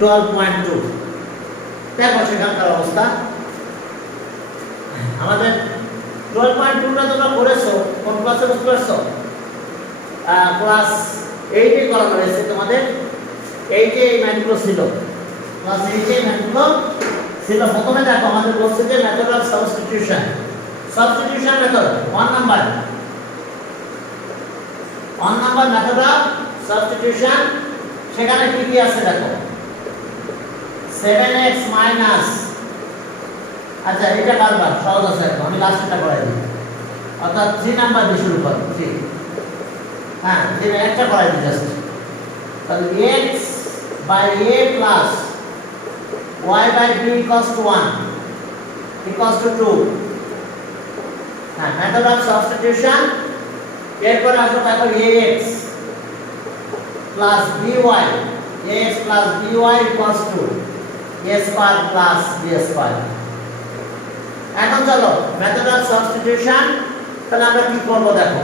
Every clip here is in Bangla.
12.2 দেখো সেখানকার অবস্থা আমাদের 12.2টা তোমরা করেছো কোন ক্লাসে বুঝতে পারছো ক্লাস 8 এ করানো হয়েছে তোমাদের 8 এ এই ম্যাথগুলো ছিল ক্লাস 8 এ ম্যাথগুলো ছিল প্রথমে দেখো আমাদের বলছে যে method of substitution method 1 number method of substitution সেখানে কি কি আছে দেখো 7x মাইনাস আচ্ছা এটা বারবার সহজ আছে একদম আমি লাস্টটা করাই দিই অর্থাৎ 3 নাম্বার দিয়ে শুরু করব ঠিক হ্যাঁ এটা একটা করাই দিই জাস্ট তাহলে x by a plus y by b equals to 1 equals to 2 হ্যাঁ মেথড অফ সাবস্টিটিউশন এরপর আসো দেখো ax plus by ax plus by equals to a square plus b square এখন চলো মেথড অফ সাবস্টিটিউশন তাহলে আমরা কি করব দেখো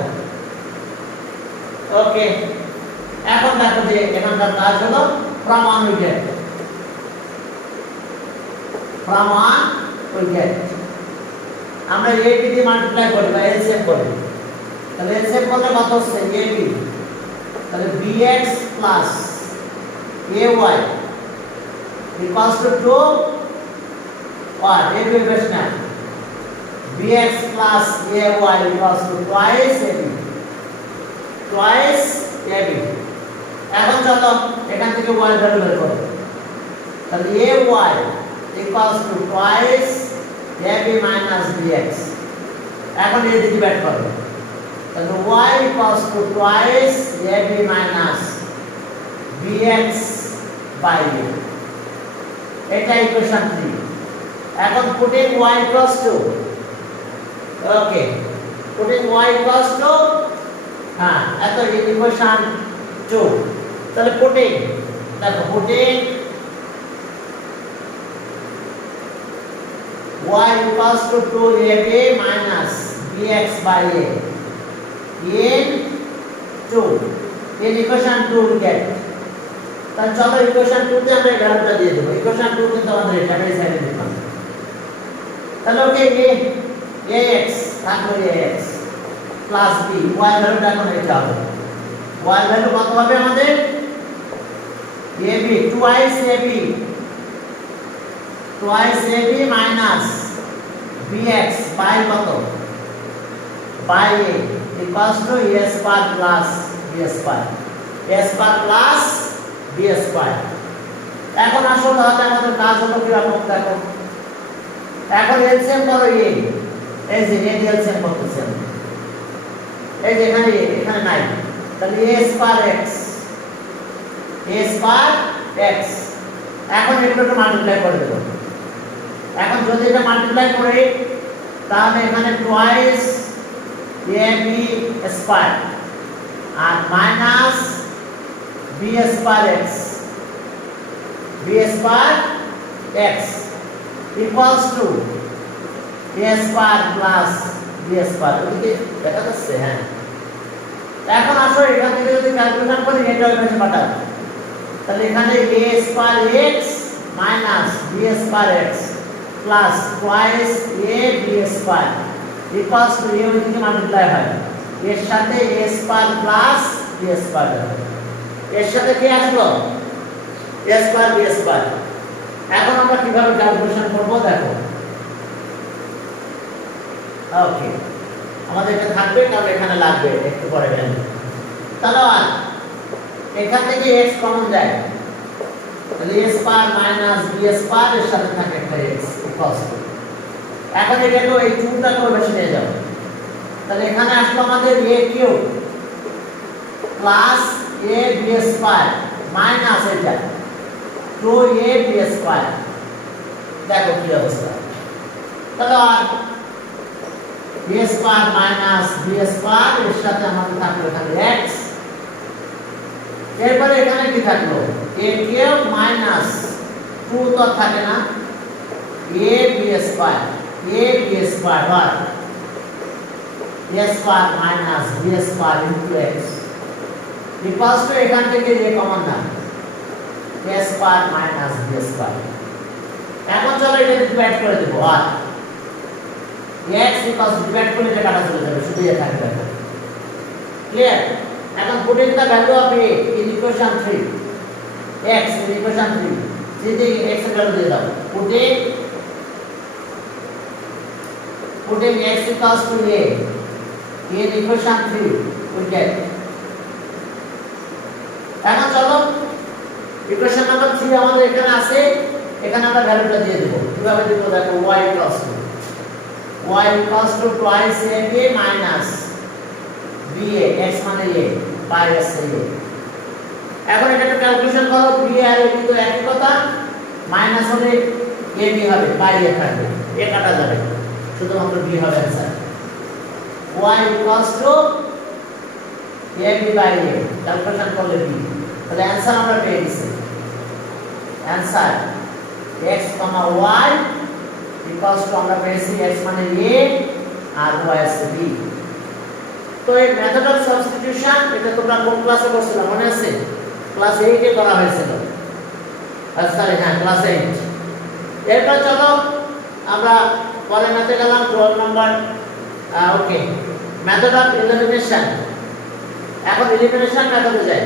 ওকে এখন দেখো যে এখানকার কাজ হলো from 1 we get আমরা a b দিয়ে মাল্টিপ্লাই করি বা এলসিএম করি তাহলে এলসিএম করলে কত হচ্ছে a b তাহলে bx plus ay equals to 2 what a b বেশ না bx plus ay equals to twice ab এখন চলো এখান থেকে y ভ্যালু বের করো তাহলে ay equals to twice ab minus bx এখন এই দিকে বের করো তাহলে y equals to twice ab minus bx by a এটা ইকুয়েশন 3 এখন putting y equals to okay putting y equals to হ্যাঁ এত ইকুয়েশন 2 তাহলে putting দেখো putting y equals to 2ab minus bx by a in 2 in equation 2 we get তাহলে চলো ইকুয়েশন 2 তে আমরা এই ভ্যালুটা দিয়ে দেব ইকুয়েশন 2 কিন্তু আমাদের এটা এই সাইডে দিলাম তাহলে ওকে ax থাকলো ax প্লাস b y ভ্যালুটা এখন এটা হবে y ভ্যালু কত হবে আমাদের ab twice ab minus bx by কত by a equals to a square plus b square a square plus b square এখন আসো তাহলে আমাদের কাজ হলো কি রকম দেখো এখন এলসিএম করো a এই যে এলসিএম করতেছি এই যে এখানে নাই তাহলে a square x এখন এগুলোকে মাল্টিপ্লাই করে দেব এখন যদি এটা মাল্টিপ্লাই করি তাহলে এখানে twice ab square R minus b square x equals to a square plus b square ওদিকে দেখা যাচ্ছে হ্যাঁ এখন আসো এখান থেকে যদি ক্যালকুলেশন করি এটা এখানে পাঠাবো তাহলে এখানে a square x minus b square x plus twice a b square equals to a ওদিকে মাল্টিপ্লাই হয় এর সাথে a square plus b square এর সাথে কি আসলো a square b square এখন আমরা কিভাবে ক্যালকুলেশন করব দেখো ওকে আমাদের এটা থাকবে কারণ এখানে লাগবে একটু পরে ভ্যালু তাহলে এখান থেকে x কমন যায় তাহলে a square minus b square এর সাথে থাকে একটা x ইকুয়ালস টু এখন এটাকে এই 2টা করে বসে নিয়ে যাও তাহলে এখানে আসলো আমাদের a cube plus a b square minus এটা 2a b স্কয়ার দেখো কি অবস্থা তাহলে b square minus b square এর সাথে আমাদের থাকলো এখানে x এরপরে এখানে কি থাকলো a কিউব মাইনাস 2 তো থাকে না a b স্কয়ার হয় a square minus b square into x equals to এখান থেকে a কমন না a square minus b square. এখন চলো এটা ডিভাইড করে দেব আর x ডিভাইড করলে এটা কাটা চলে যাবে, শুধু এটা থাকবে। ক্লিয়ার? এখন putting the value of a in equation 3, x in equation 3, যদি x এর ভ্যালু দিয়ে দাও, putting x equals to a in equation 3 we get। এখন চলো ইকুয়েশন নাম্বার 3 আমাদের এখানে আছে, এখানে আমরা ভ্যালুটা দিয়ে দেব। কিভাবে দেব দেখো, y equals to twice ab minus ba, x মানে a পাই আছে a। এখন এটা একটু ক্যালকুলেশন করো, b আর a তো একই কথা, মাইনাস হলে ab হবে, পাই a থাকবে, a কাটা যাবে, শুধুমাত্র b হবে answer. y equals to ab by a, calculation করলে b, তাহলে आंसर আমরা পেয়ে গেছি। Answer x, y equals to আমরা পেয়েছি x মানে a আর y আছে b। তো এই মেথড অফ সাবস্টিটিউশন এটা তোমরা কোন ক্লাসে করছিলে মনে আছে? ক্লাস 8 এ করা হয়েছিল। আচ্ছা হ্যাঁ, ক্লাস 8। এরপর চলো আমরা পরের মেথডে গেলাম, 12 number. Okay, method of elimination. এখন এলিমিনেশন মেথডে যাই।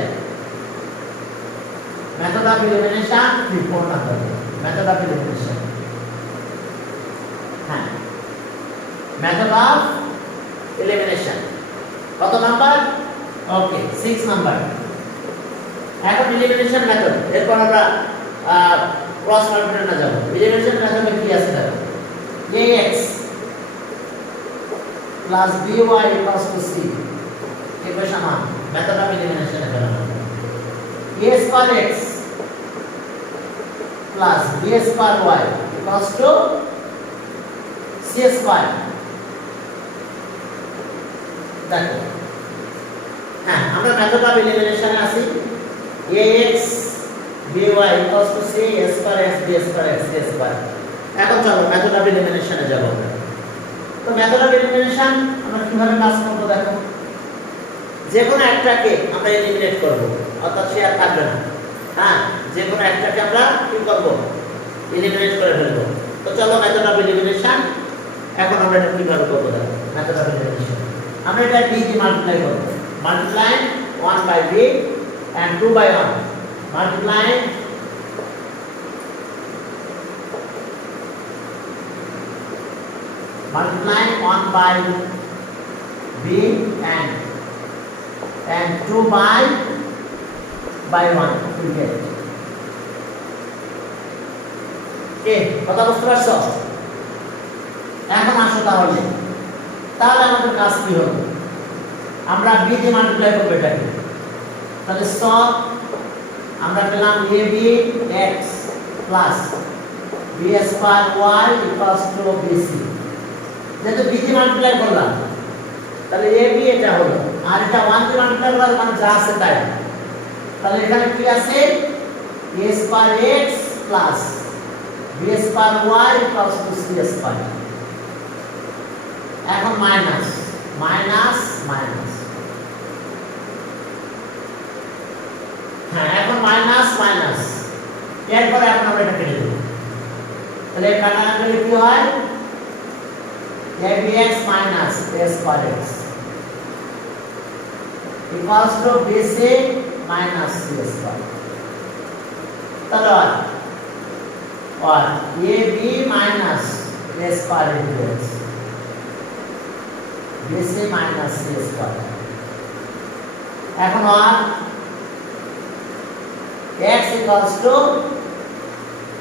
Method of elimination 4 number, method of elimination. হ্যাঁ, মেথড অফ এলিমিনেশন কত নাম্বার? ওকে, 6 নাম্বার। এখন এলিমিনেশন মেথড, এরপর আমরা ক্রস মাল্টিপ্লিকেশনে যাব। এলিমিনেশন মেথডে কি আছে দেখো, ax plus by equals to c, equation 1, method of elimination এর জন্য a square x plus b square y equals to c square। দেখো হ্যাঁ, আমরা মেথড অফ এলিমিনেশনে আছি, ax by equals to c square x b square x c square। এখন চলো মেথড অফ এলিমিনেশনে যাব। তো মেথড অফ এলিমিনেশন আমরা কিভাবে কাজ করব দেখো, যে কোনো একটাকে আমরা এলিমিনেট করব, অর্থাৎ সে আর থাকবে না। হ্যাঁ, যে কোনো একটাকে আমরা কি করব, এলিমিনেট করে ফেলব। তো চলো মেথড অফ এলিমিনেশন, এখন আমরা এটা কিভাবে করব দেখো। মেথড অফ এলিমিনেশন আমরা এটা b দিয়ে মাল্টিপ্লাই করব, multiply 1 by b and 2 by 1, multiply multiply 1 by b and 2 by 1 we get। কথা বুঝতে পারছো? এখন আসো তাহলে আমাদের কাজ কি হলো, আমরা b দিয়ে মাল্টিপ্লাই করব এটাকে। তাহলে সব আমরা পেলাম ab x plus b square y equals to bc। যেহেতু b দিয়ে মাল্টিপ্লাই করলাম, তাহলে ab এটা হলো, আর এটা 1 দিয়ে মাল্টিপ্লাই করলে মানে যা আছে তাই। তাহলে এখানে কি আছে, a square x plus b square y equals to c square। এখন মাইনাস মাইনাস মাইনাস, হ্যাঁ এখন মাইনাস মাইনাস, এরপরে এখন আমরা এটা কেটে দেব। তাহলে কাটাকাটি কি হয়, abx minus a square x equals to bc minus c square। তাহলে और ab minus a square into x, bc minus c square। এখন আর x equals to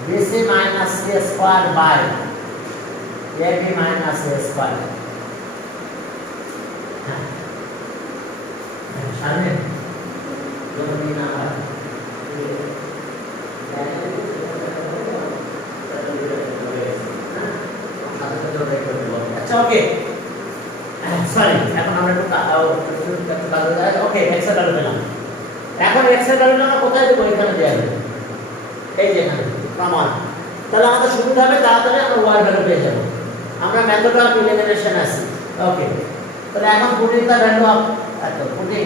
bc minus c square by ab minus a square। সামনে যদি না হয় আচ্ছা ওকে, সরি এখন আমরা একটু ওকে x এর ভ্যালু পেলাম। এখন x এর ভ্যালু আমরা কোথায় দেব, এখানে দেয়া যাবে, এই যে এখানে প্রমাণ। তাহলে আমাদের সুবিধা হবে, তাড়াতাড়ি আমরা y ভ্যালু পেয়ে যাব। আমরা মেথড অফ এলিমিনেশন আছে। ওকে, তাহলে এখন putting the value of putting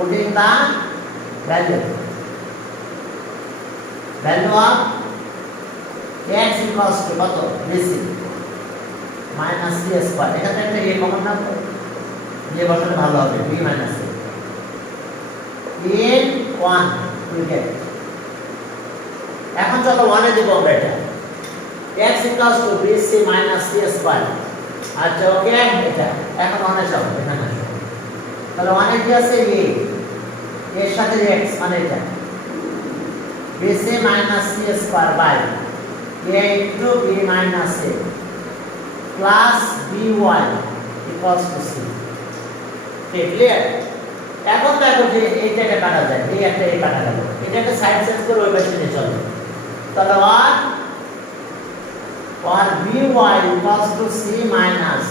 putting the value of x equals to কত bc minus c square এখানে একটা a কমন না যে বসালে ভালো হবে b minus c in 1 we get এখন চলো 1 এ দেব আমরা এটা x equals to bc minus c square আচ্ছা ওকে এটা এখন 1 এ যাও এখানে আসো তাহলে 1 এ কি আছে a এর সাথে x মানে এটা bc minus c square by a into b minus a plus by equals to c ঠিক ক্লিয়ার এখন দেখো যে এইটাকে কাটা যায় এই একটা এই কাটা গেল এটাকে সাইড চেঞ্জ করে ওই পাশে নিয়ে চলো তাহলে or by equals to c minus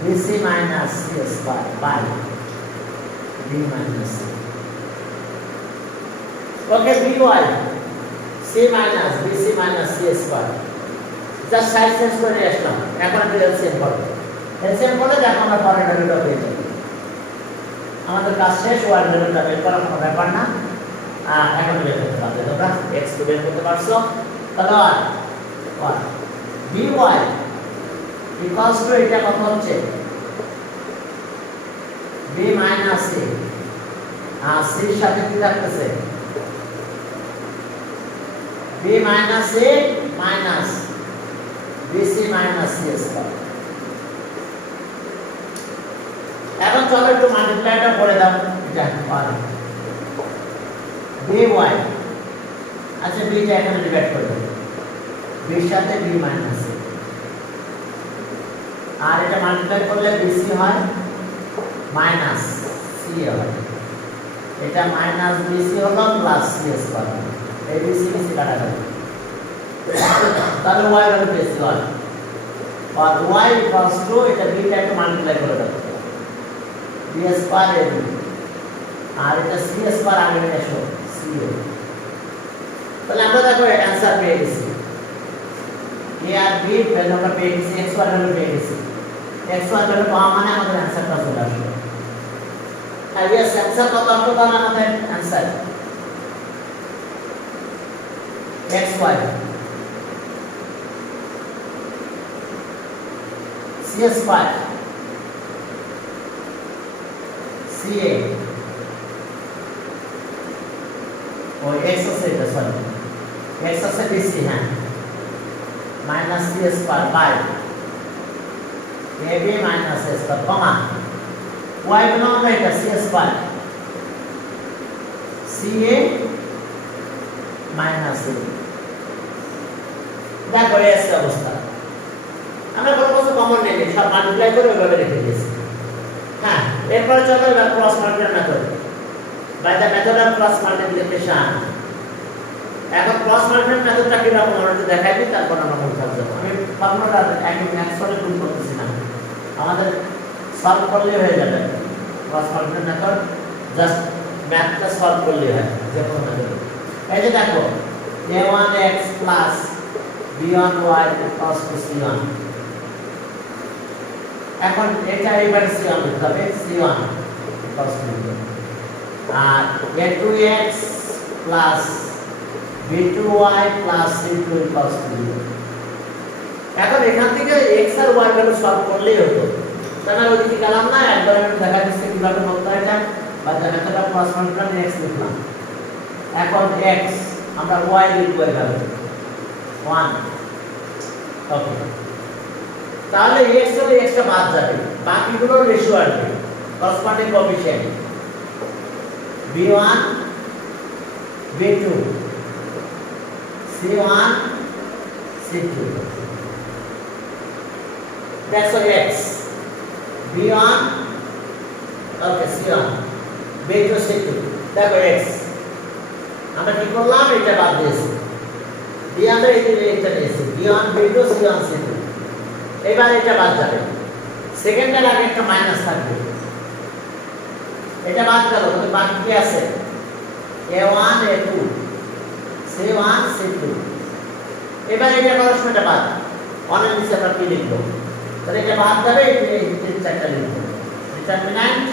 bc minus c square by b minus c okay by c minus bc minus c square just side change করে আসলাম এখন একটা এলসিএম করব এলসিএম করলে দেখো আমরা পরের ভ্যালুটা পেয়ে যাব আমাদের কাজ শেষ ওয়ার ভ্যালুটা বের করা কোনো ব্যাপার না এখন বের করতে পারবে তোমরা x কে বের করতে পারছো তাহলে আর by equals to এটা কত হচ্ছে b minus a R c এর সাথে কি থাকতেছে b minus a minus bc minus c square এখন চলো একটু মাল্টিপ্লাইটা করে দাও এটা আর by আচ্ছা b টা এখানে ডিভাইড করে দাও b এর সাথে b minus a আর এটা মাল্টিপ্লাই করলে bc হয় মাইনাস c হয় এটা মাইনাস bc হলো প্লাস c স্কয়ার এই bc কাটা গেল তাহলে y ভ্যালু পেয়েছি আর y equals to এটা b টা একটু মাল্টিপ্লাই করে দাও b স্কয়ার a আর এটা c স্কয়ার আগে নিয়ে এসো c তাহলে আমরা দেখো অ্যানসার পেয়ে গেছি a আর b ভ্যালু আমরা পেয়ে গেছি x y ভ্যালু পেয়ে গেছি x y ভ্যালু পাওয়া মানে আমাদের অ্যানসারটা চলে আসবে আর এর অ্যানসার কত আসবে তাহলে আমাদের answer x y c square c a और x से सॉरी x से bc है minus c square by ab minus c square comma y बना আমরা এটা c square ca minus a দেখো এই অবস্থা আমরা কোনো কিছু কমন নেই সব মাল্টিপ্লাই করে ওইভাবে রেখে দিয়েছি হ্যাঁ এরপর চলো এবার cross multiply method by the method of cross multiplication এখন ক্রস মাল্টিপ্লাই মেথডটা কি রকম আমরা একটু দেখাই দিই তারপর আমরা মূল কাজ করব আমি ফর্মুলাটা একদম ম্যাথস করে প্রুভ করতেছি না আমাদের সলভ করলে হয়ে যাবে ক্রস মাল্টিপ্লাই মেথড জাস্ট ম্যাথটা সলভ করলে হয় যে কোনো মেথড এই যে দেখো a1x b1y equals to c1 এখন এটা এবার c1 লিখতে হবে c1 equals to R a2x b2y c2 equals to 0 এখন এখান থেকে x আর y ভ্যালু সলভ করলেই হতো তাহলে ওইদিকে গেলাম না একবার আমি দেখা দিচ্ছি কিভাবে করতে হয় এটা বা method of cross multiply x লিখলাম এখন x আমরা y লিখব এভাবে 1 ওকে তাহলে x হলে x টা বাদ যাবে বাকিগুলোর রেশিও আসবে corresponding coefficient b1 b2 c1 c2 that's for x b1 okay c1 b2 c2 দেখো x আমরা কি করলাম এটা বাদ দিয়েছি দিয়ে আমরা এটা নিয়েছি b1 b2 c1 c2 এবার এটা বাদ যাবে সেকেন্ডের আগে একটা মাইনাস থাকবে এটা বাদ গেল তাহলে বাকি কি আছে a1 a2 c1 c2 এবার এটা করার সময় এটা বাদ অনেক নিচে আমরা কি লিখবো তাহলে এটা বাদ যাবে এই তিন চারটা লিখবো determinant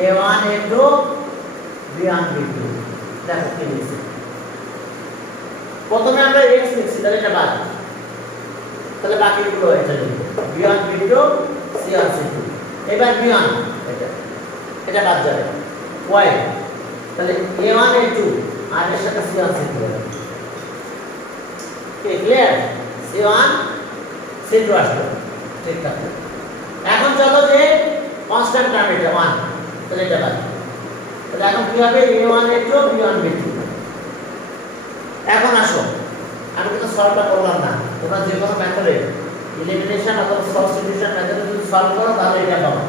a1 a2 b1 b2 দেখো কি লিখছি প্রথমে আমরা x লিখছি তাহলে এটা বাদ তাহলে বাকিগুলো এটা লিখব b1 b2 c1 c2 এবার b1 এটা বাদ যাবে y তাহলে a1 a2 আর এর সাথে c1 c2 কি ক্লিয়ার c1 c2 আসলো ঠিক আছে এখন চলো যে কনস্ট্যান্ট টার্ম এটা 1 তাহলে এটা বাদ তাহলে এখন কি হবে a1 a2 b1 b2 এখন আসো আমি কিন্তু সলভটা করলাম না তোমরা যে কোনো মেথডে এলিমিনেশন অথবা সাবস্টিটিউশন মেথডে যদি সলভ করো তাহলে এটা পাবো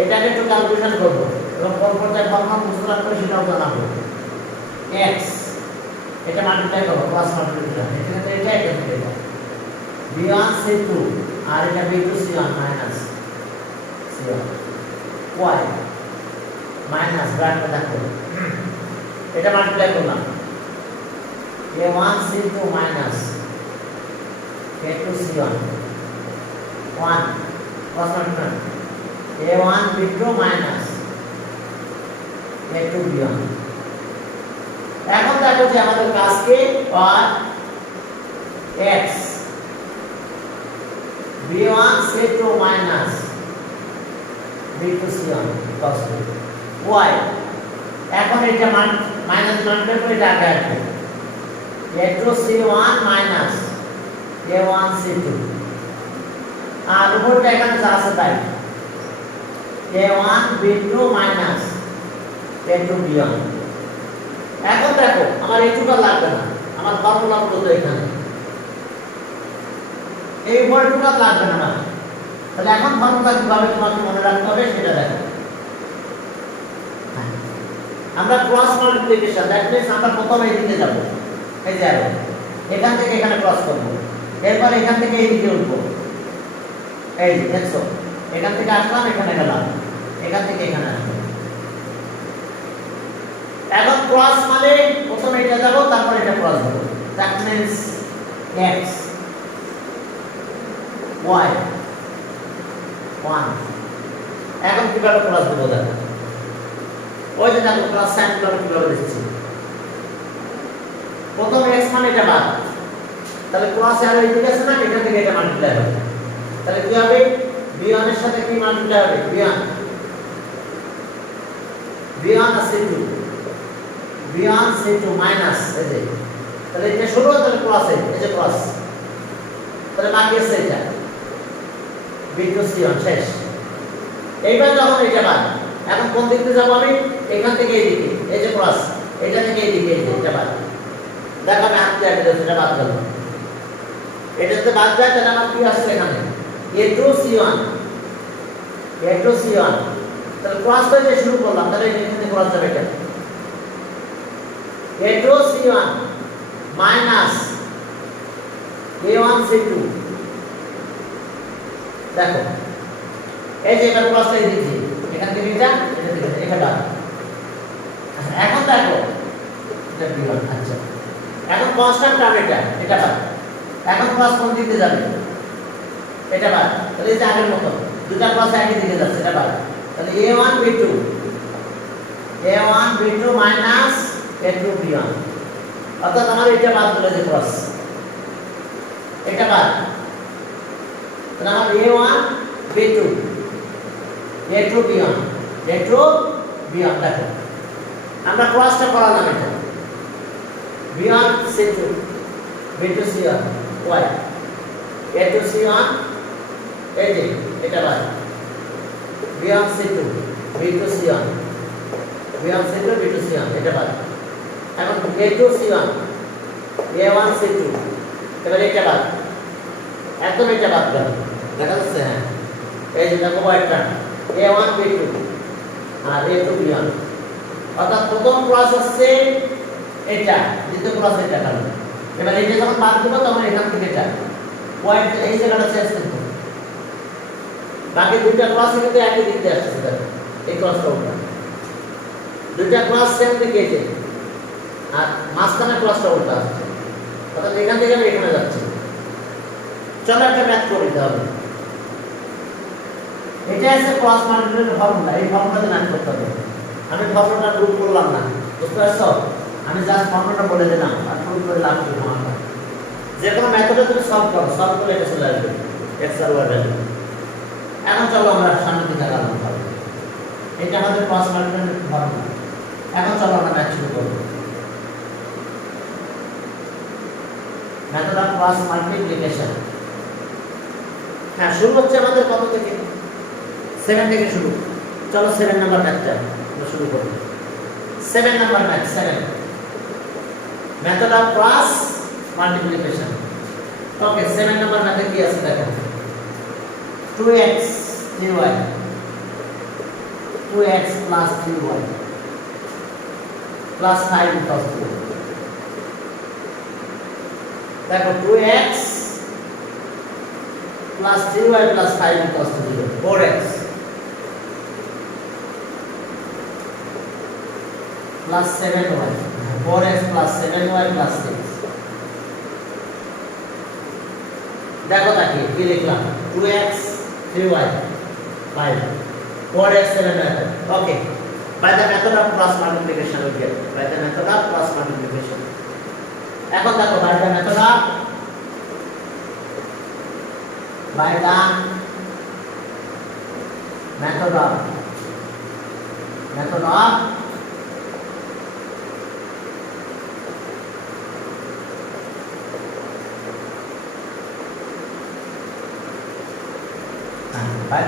এটাকে একটু ক্যালকুলেশন করব এবং কোন পর্যায়ে ফর্মুলা বুঝতে পারবে সেটাও জানাবো x এটা মাল্টিপ্লাই করব ক্রস মাল্টিপ্লিকেশন এখানে তো এটা এখানে এটা b1 c2 আর এটা b2 c1 minus c1 y minus bracket দেখো এটা মাল্টিপ্লাই করলাম a1 c2 minus a2 c1 1 cos a1 b2 minus a2 b1 এখন দেখো যে আমাদের কাজকে আর x b1 c2 minus b2 c1 cos y এখন এটা মাইনাস মাল্টিপ্লাই করে এটা আগে আসবে a2 c1 minus a1 c2 আর উপরটা এখানে যা আছে তাই a1 b2 minus a2 b1 এখন দেখো আমার a2টা লাগবে না আমার ফর্মুলা কত এখানে এই উপরটা লাগবে না আমার তাহলে এখন ফর্মুলা কিভাবে তোমাকে মনে রাখতে হবে সেটা দেখো আমরা ক্রস মাল্টিপ্লিকেশন দ্যাট মিন্স আমরা প্রথমে এদিকে যাব এই যে এখান থেকে এখানে ক্রস করব এরপর এখান থেকে এইদিকে উঠবো এই দেখছো এখান থেকে আসলাম এখানে গেলাম এখান থেকে এখানে আসলাম এখন ক্রস মানে প্রথমে এটা যাব তারপর এটা ক্রস দেব দ্যাট মিন্স x y 1 এখন কিভাবে ক্রস দেব দেখো ওই যে দেখো ক্রস সাইন কিভাবে দিচ্ছি প্রথম x মানে এটা বাদ তাহলে ক্রস আর এইদিকে আছে না এখান থেকে এটা মাল্টিপ্লাই হবে তাহলে কি হবে b1 এর সাথে কি মাল্টিপ্লাই হবে b1 আর b1 c2 মাইনাস এই যে তাহলে এটা শুরু হলো তাহলে ক্রস এই যে ক্রস তাহলে বাকি আছে এটা b2 c1 শেষ এইবার যখন এটা বাদ এখন কোন দিক থেকে যাব আমি এখান থেকে এইদিকে এই যে ক্রস এটা থেকে এইদিকে এই যে এটা বাদ দেখো আমি হাত দিয়ে এটা সেটা বাদ গেল এটাতে বাদ যায় তাহলে আমার কি আসছে এখানে a2 c1 তাহলে ক্রস করে শুরু করলাম তাহলে এখানে ক্রস যাবে এটা a2 c1 minus a1 c2 দেখো এই যে এটা ক্রস করে দিচ্ছি এখান থেকে এটা থেকে এটা এখন দেখো এটা b1 আচ্ছা এখন কনস্ট্যান্ট টার্ম এটা বাদ এখন ক্রস কোন দিকে যাবে এটা বাদ তাহলে এই যে আগের মতো দুটো ক্রস একই দিকে যাচ্ছে এটা বাদ তাহলে a1 b2 minus a2 b1 অর্থাৎ আমার এটা বাদ হলো যে ক্রস এটা বাদ তাহলে আমার a1 b2 a2 b1 দেখো আমরা ক্রসটা করালাম এটা b1 c2 b2 c1 y a2 c1 এই যে এটা বাদ b1 c2 b2 c1 b1 c2 b2 c1 এটা বাদ এখন a2 c1 a1 c2 এবারে এটা বাদ একদম এটা বাদ গেল দেখা যাচ্ছে হ্যাঁ এই যে দেখো এটা a1 b2 আর a2 b1 অর্থাৎ প্রথম ক্লাস হচ্ছে এটা দ্বিতীয় ক্লাস এটা কারণ এবার এই যে যখন বাদ দেব তখন এখান থেকে এটা পয়েন্ট এই জায়গাটা শেষ করতে বাকি দুইটা ক্লাস কিন্তু একই দিক দিয়ে আসছে দেখো এই ক্লাসটা উল্টা দুইটা ক্লাস সেম দিকে আছে আর মাঝখানে ক্লাসটা উল্টা আসছে অর্থাৎ এখান থেকে আমি এখানে যাচ্ছি চলো একটা ম্যাথ করে দিতে হবে এটা আছে ক্রস মাল্টিপ্লিকেশন ফর্মুলা, এই ফর্মুলাতে ম্যাথ করতে হবে। আমি ফর্মুলাটা প্রুফ করলাম না, বুঝতে পারছো? আমি জাস্ট ফর্মুলাটা বলে দিলাম, আর প্রুফ করে লাভ কি আমার। যে কোনো মেথডে তুমি সলভ করো, সলভ করে এটা চলে আসবে এক্স আর ওয়াই ভ্যালু। এখন চলো আমরা সামনের দিকে আগালাম। এটা আমাদের ক্রস মাল্টিপ্লিকেশন ফর্মুলা। এখন চলো আমরা ম্যাথ শুরু করব। Method of cross multiplication. হ্যাঁ, শুরু হচ্ছে আমাদের কত থেকে? 7 থেকে শুরু। চলো 7 নাম্বার ম্যাথটা আমরা শুরু করব। 7 number math, 7 method of cross multiplication. Okay, 7 number ম্যাথে কি আছে দেখো। 2x 3y 2x plus 3y plus 5 equals to, দেখো 2x plus 3y plus 5 equals to 0, 4x plus 7y, 4x plus 7y plus 6। দেখো তাকে কি লিখলাম, 2x 3y 5, 4x 7y। Okay, by the method of cross multiplication we get, by the method of cross multiplication। এখন দেখো by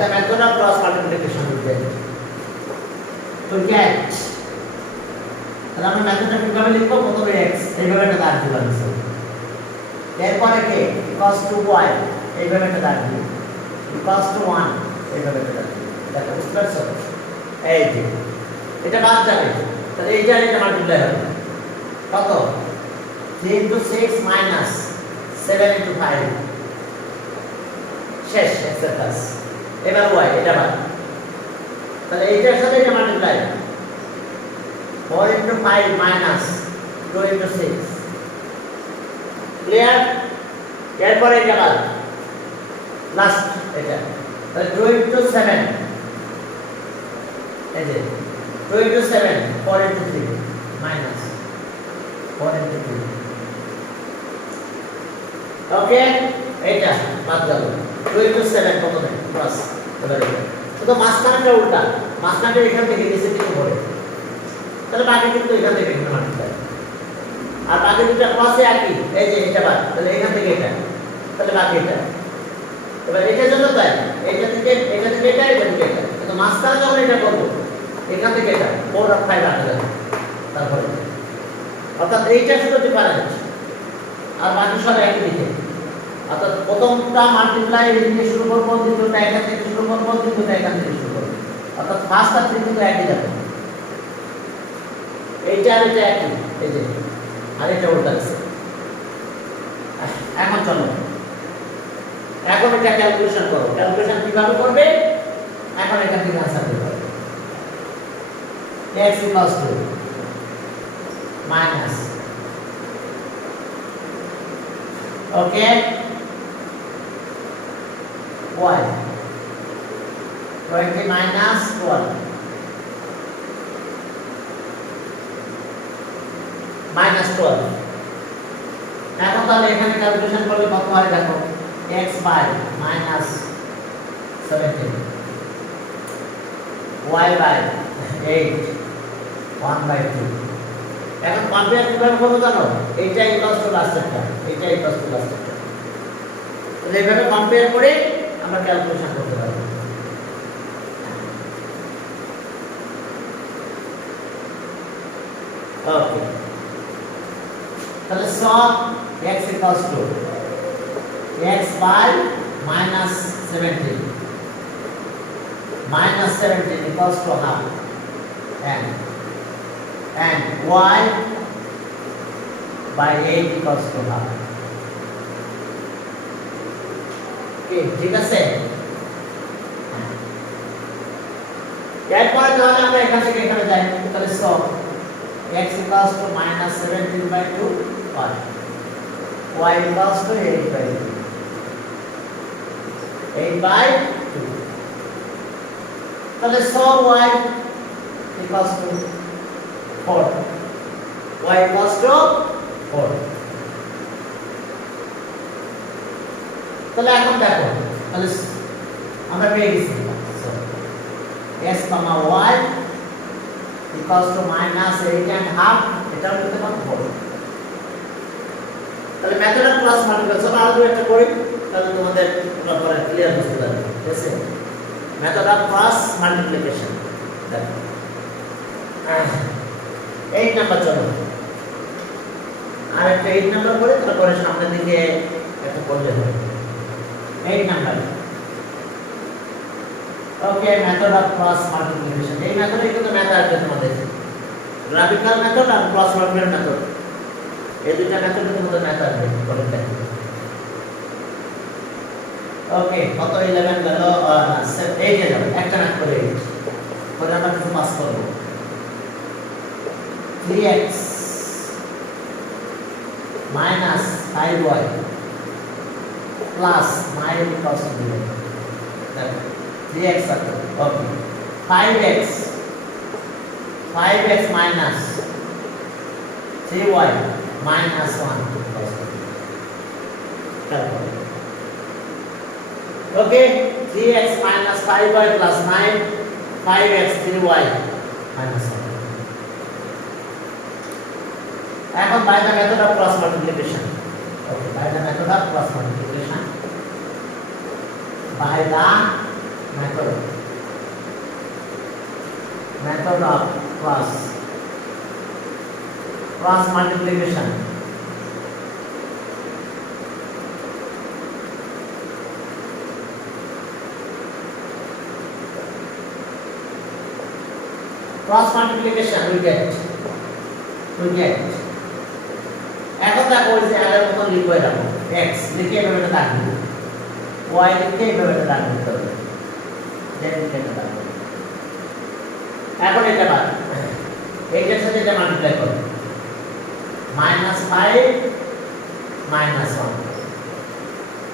the method of cross multiplication we get, to get, তাহলে আমরা মেথডটা কিভাবে লিখব? প্রথমে x এইভাবে একটা দাগ দিলাম, এরপরে কে ইকুয়ালস টু y এইভাবে একটা দাগ দিই, ইকুয়ালস টু 1 এইভাবে একটা দাগ দিই। দেখো বুঝতে পারছো? এই যে এটা বাদ যাবে, তাহলে এইটা আর এটা মাল্টিপ্লাই হবে কত? 3 into 6 minus 7 into 5 শেষ এক্সারসাইজ। এবার y এটা বাদ, তাহলে এইটার সাথে এটা multiply 4 into 5 minus 2 into 6, clear? এরপরে এটা বাদ, লাস্ট এটা, তাহলে 2 into 7, এই যে 2 into 7 4 into 3 minus 4 into 3। ওকে, এইটা বাদ গেল, 2 into 7 কত নেই প্লাস। এবারে শুধু মাঝখানটা উল্টা, মাঝখানটা এখান থেকে নিচে দিকে পড়ে, তাহলে বাকি কিন্তু এখান থেকে এখানে মাল্টিপ্লাই, আর বাকি দুটো ক্রসে একই। এই যে এটা বাদ, তাহলে এখান থেকে এটা, তাহলে বাকি এটা। এবার এটার জন্য তাই এটা থেকে এটা, এটা থেকে এটা, কিন্তু মাঝখানে যখন এটা করব এখান থেকে এটা 4 আর 5 রাখা যাবে, তারপরে অর্থাৎ এইটা শুধু ডিফারেন্স, আর বাকি সব একই দিকে। অর্থাৎ প্রথমটা মাল্টিপ্লাই এই দিকে শুরু করব, দ্বিতীয়টা এখান থেকে শুরু করব, তৃতীয়টা এখান থেকে শুরু করব, অর্থাৎ ফার্স্ট আর তৃতীয়টা একই যাবে। এইটা আর এটা একই, এই যে, আর এটা উল্টা আছে। এখন চলো এখন এটা ক্যালকুলেশন করো। ক্যালকুলেশন কিভাবে করবে? এখন এখান থেকে आंसर বের করো। x equals to minus, okay, y 20 minus 12 minus 12। এখন তাহলে এখানে ক্যালকুলেশন করলে কত হয় দেখো, x by minus 17, y by 8, 1 by 2। এখন কম্পেয়ার কিভাবে করব জানো? এইটা ইকুয়ালস টু লাস্টেরটা, এইটা ইকুয়ালস টু লাস্টেরটা, তাহলে এইভাবে কম্পেয়ার করে আমরা ক্যালকুলেশন করতে পারবো। ওকে, তাহলে সব x equals to x by minus 17 equals to half, and y by 8 equals to half। ঠিক আছে? এরপরে তাহলে আমরা এখান থেকে এখানে যাই, তাহলে সব x equals to minus 17 by 2 or y equals to 8 by 2, 8 by 2। তাহলে so y equals to 4, y equals to 4। তাহলে এখন দেখো, তাহলে আমরা পেয়ে গেছি s, y equals to -8.5, এটাও লিখতে পারবো 4। তাহলে মেথড অফ ক্রস মাল্টিপ্লিকেশন আরো দুই একটা করি, তাহলে তোমাদের পুরো ক্লিয়ার বুঝতে পারবে। ঠিক আছে, মেথড অফ ক্রস মাল্টিপ্লিকেশন দেখো 8 নাম্বার, চলো আর একটা 8 নাম্বার করে তারপরে সামনের দিকে একটা করলে হবে। 8 number, okay, method of cross multiplication. এই মেথডে কিন্তু ম্যাথ আসবে তোমাদের, গ্রাফিক্যাল মেথড আর ক্রস মাল্টিপ্লিকেশন মেথড, এই দুইটা মেথডে তোমাদের ম্যাথ আসবে পরীক্ষা। ওকে, কত 11 গেল, 8 এ যাবে, একটা ম্যাথ করে পরে আমরা কিছু পাস করব। 3x minus 5y plus 9 equals to 0। 3x আছে, ওকে, 5x minus 3y minus 1 equals to 0। Okay, 3x minus 5y plus 9, 5x 3y minus 1। এখন by the method of cross multiplication, okay, by the method of cross multiplication, by the method of cross multiplication, we get এখন দেখো ওই যে আগের মতো লিখে রাখো, x লিখে এভাবে রাখবো, y লিখে এভাবে রাখবো, তবে দেন এটা রাখবো। এখন এটা বাদ, এইটার সাথে এটা মাল্টিপ্লাই করো, -5 -1,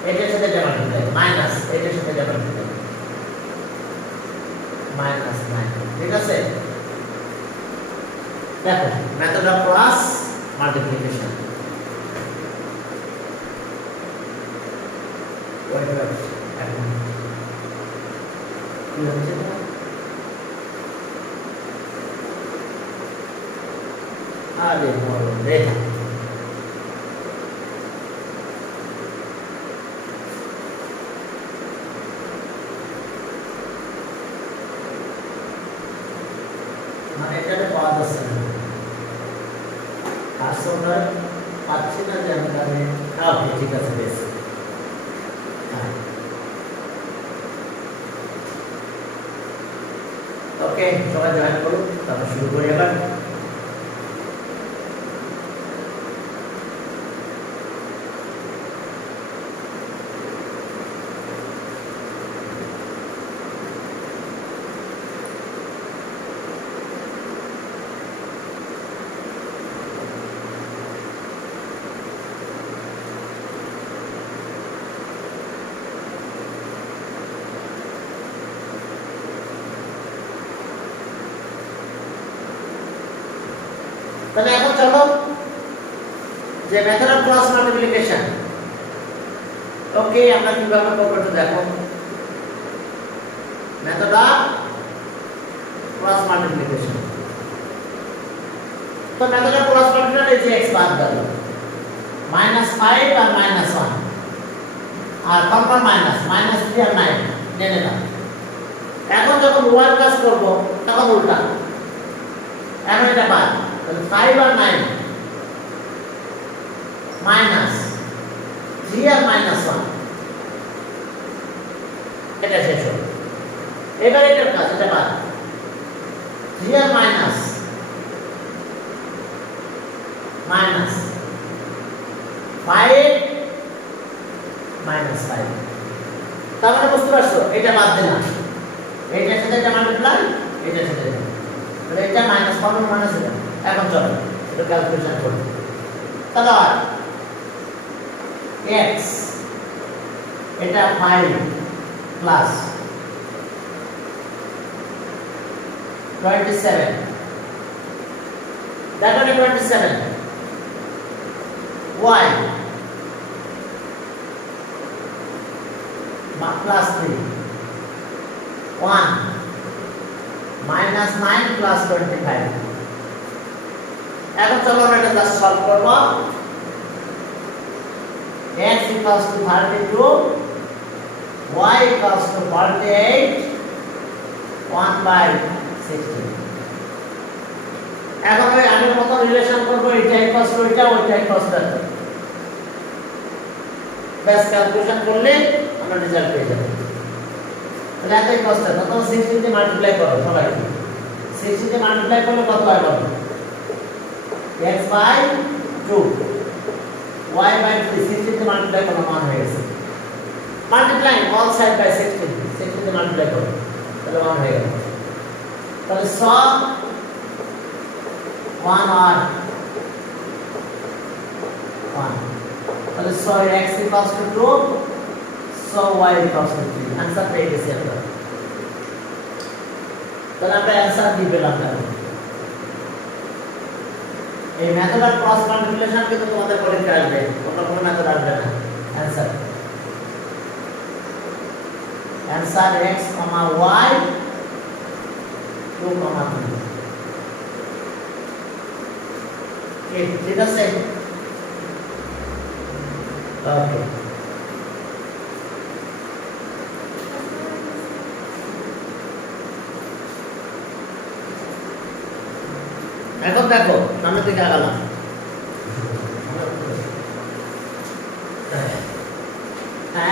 এটার সাথে এটা মাল্টিপ্লাই, মাইনাস এটার সাথে এটা মাল্টিপ্লাই, -9। ঠিক আছে, দেখো মেথড অফ ক্রস মাল্টিপ্লিকেশন। আরে বলো রে, মানে এটাতে পাওয়া যাচ্ছে না, আসলে পাচ্ছি না যে আমি তাহলে, ওকে ঠিক আছে, বেশ। ওকে, সবাই জয়েন করুন, তারপর শুরু করি এবার। তাহলে এখন চলো যে মেথড অফ ক্রস মাল্টিপ্লিকেশন, ওকে, আমরা কিভাবে করব একটু দেখো। মেথড অফ ক্রস মাল্টিপ্লিকেশন, তো মেথড অফ ক্রস মাল্টিপ্লিকেশন এই যে x বাদ গেল, -5 আর -1, আর কমন -3 আর 9 জেনে নাও। এখন যখন y কাজ করব তখন উল্টা, এখন এটা বাদ, তাহলে 5 আর 9 মাইনাস 3 আর -1, এটা শেষ হলো। এবার এটার কাজ, এটা বাদ, 3 আর মাইনাস -5 -5, তার মানে বুঝতে পারছো, এটা বাদ দিলাম, এইটার সাথে এটা মাল্টিপ্লাই, এইটার সাথে এটা, তাহলে এটা মাইনাস কমন মাইনাস এটা। এখন চলো এটা ক্যালকুলেশন করি, তাহলে x এটা 5 প্লাস 27 দেখো 27 y plus 3 1 minus 9 plus 25 এখন চলো আমরা এটা জাস্ট সলভ করব x equals to 32 y equals to 48 1 by 16 এখন ওই আগের মতো রিলেশন করব এটা ইকুয়ালস টু এটা ওইটা ইকুয়ালস টু এটা ব্যাস ক্যালকুলেশন করলে আমরা রেজাল্ট পেয়ে যাব তাহলে এত ইকুয়ালস টু তখন 16 দিয়ে মাল্টিপ্লাই করো সবাই 16 দিয়ে মাল্টিপ্লাই করলে কত হয় বলো x by 2 y by 3 16 দিয়ে মাল্টিপ্লাই করলে মান হয়ে গেছে মাল্টিপ্লাইং অল সাইড বাই 16 16 দিয়ে মাল্টিপ্লাই করো তাহলে মান হয়ে গেল তাহলে সব 1 আর 1 তাহলে so x equals to 2 so y equals to 3 answer পেয়ে গেছি আমরা তাহলে আমরা आंसर কি পেলাম তাহলে এই মেথড অফ ক্রস মাল্টিপ্লিকেশন কিন্তু তোমাদের পরীক্ষায় আসবে অন্য কোনো মেথড আসবে না आंसर आंसर x, y 2, 3 ঠিক আছে ওকে এখন দেখো সামনে দিকে আগালাম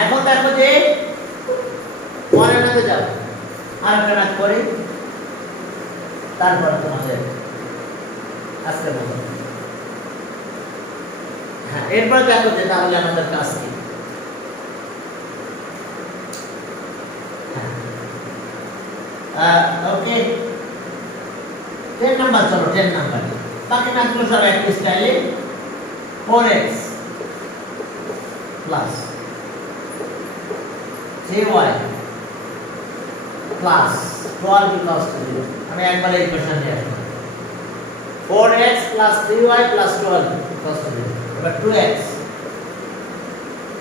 এখন দেখো যে পরের ম্যাথে যাও আরেকটা ম্যাথ করি তারপর তোমাদের আজকের মতো এরপর দেখো যে তাহলে আমাদের কাজ কি ওকে 10 নাম্বার চলো 10 নাম্বার বাকি ম্যাথগুলো সব একই স্টাইলে 4x plus 3y plus 12 equals to 0 আমি একবার এই কোশ্চেন নিয়ে আসবো 4x plus 3y plus 12 equals to 0 এবার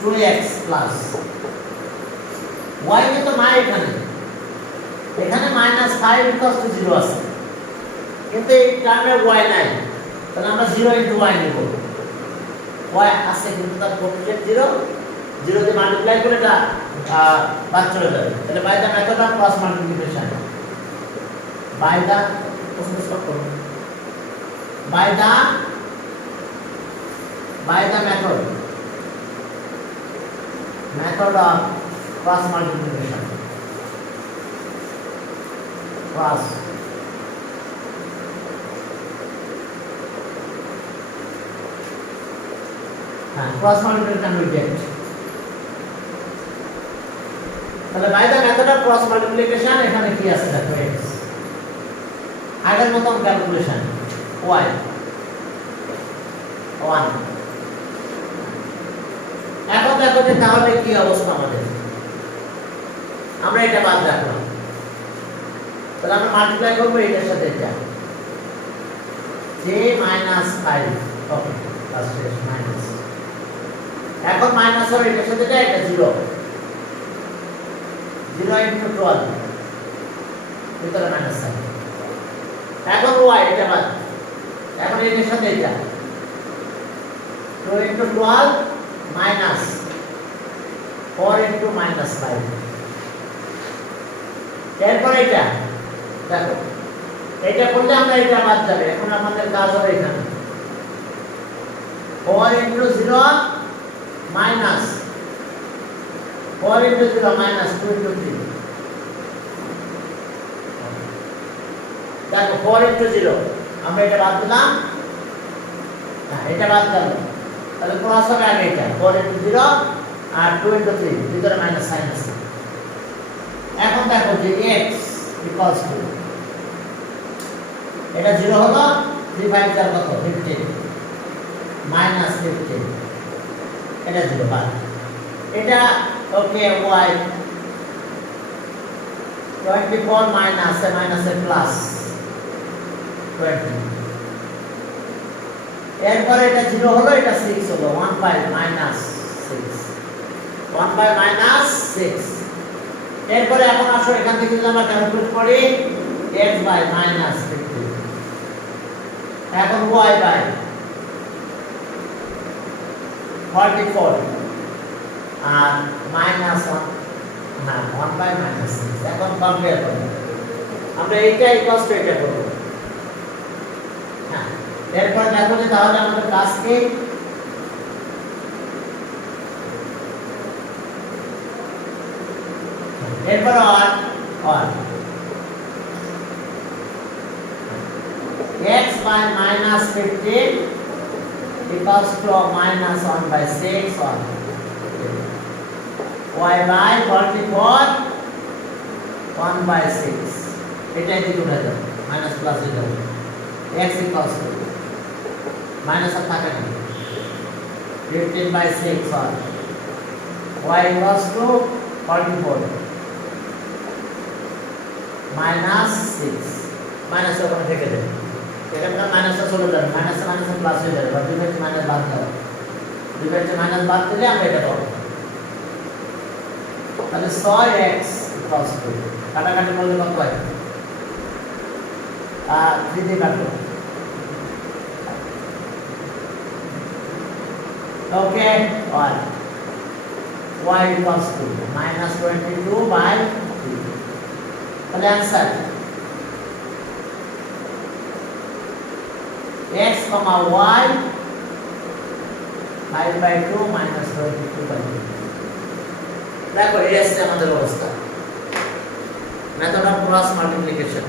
2x plus y কে তো নাই এখানে -5 equals to 0 আছে কিন্তু এই টার্মে y নাই তাহলে আমরা 0 into y নিব y আছে কিন্তু তার কোএফিসিয়েন্ট 0 0 দিয়ে মাল্টিপ্লাই করে এটা বাদ চলে যাবে তাহলে by the method of cross multiplication by the প্রশ্ন সলভ করুন by the method of cross multiplication cross multiplication we get তাহলে by the method of cross multiplication এখানে কি আছে দেখো x আগের মত ক্যালকুলেশন y 1 এখন দেখো যে তাহলে কি অবস্থা আমাদের আমরা এটা বাদ রাখলাম তাহলে আমরা মাল্টিপ্লাই করব এটার সাথে এটা j - 5 ওকে প্লাস মাইনাস এখন মাইনাস হবে এটার সাথে এটা 0 0 into 12 ভিতরে মাইনাস আছে এখন y এটা বাদ এখন এটার সাথে এটা 2 into 12 minus 4 into minus 5 এরপর এটা দেখো এটা করলে আমরা এটা বাদ যাবে এখন আমাদের কাজ হবে এখানে 4 into 0 minus 4 into 0 minus 2 into 3 দেখো 4 into 0 আমরা এটা বাদ দিলাম এটা বাদ গেল তাহলে ক্রস হবে আগে এটা 4 into 0 আর 2 into 3 ভিতরে মাইনাস সাইন আছে এখন দেখো যে x equals to এটা 0 হলো 3 5 4 কত 15 মাইনাস 15 এটা 0 বাদ এটা ওকে y 24 মাইনাস এ প্লাস 20 এরপরে এটা 0 হলো এটা 6 হলো 1 বাই মাইনাস 6 1 বাই মাইনাস 6 এরপরে এখন আসো এখান থেকে যদি আমরা ক্যালকুলেট করি x বাই মাইনাস 50 এখন y বাই 44 আর মাইনাস 1 না 1 বাই মাইনাস 6 এখন কম্পেয়ার করব আমরা এইটা ইকুয়াল টু এটা করব হ্যাঁ এরপর দেখো যে তাহলে আমাদের কাজ কি এরপর আর x by minus 15 equals to minus 1 by 6 or y by 44 1 by 6 এটাই দিকে উঠে যাবে মাইনাস প্লাস হয়ে যাবে x equals to মাইনাস আর থাকে না 15 by 6 or y equals to 44 minus 6 minus ওখানে থেকে যাবে এখানকার মাইনাসটা চলে যাবে মাইনাস মাইনাস প্লাস হয়ে যাবে বা ডিভাইড মাইনাস বাদ দাও ডিভাইড মাইনাস বাদ দিলে আমরা এটা পাবো তাহলে 6x প্লাস 2 কাটাকাটি করলে কত হয় 3 দিয়ে কাটবো ওকে আর y equals to minus 22 by 3 তাহলে answer x comma y 5 by 2 minus 22 by 3 দেখো এই আছে আমাদের অবস্থা মেথড অফ ক্রস মাল্টিপ্লিকেশন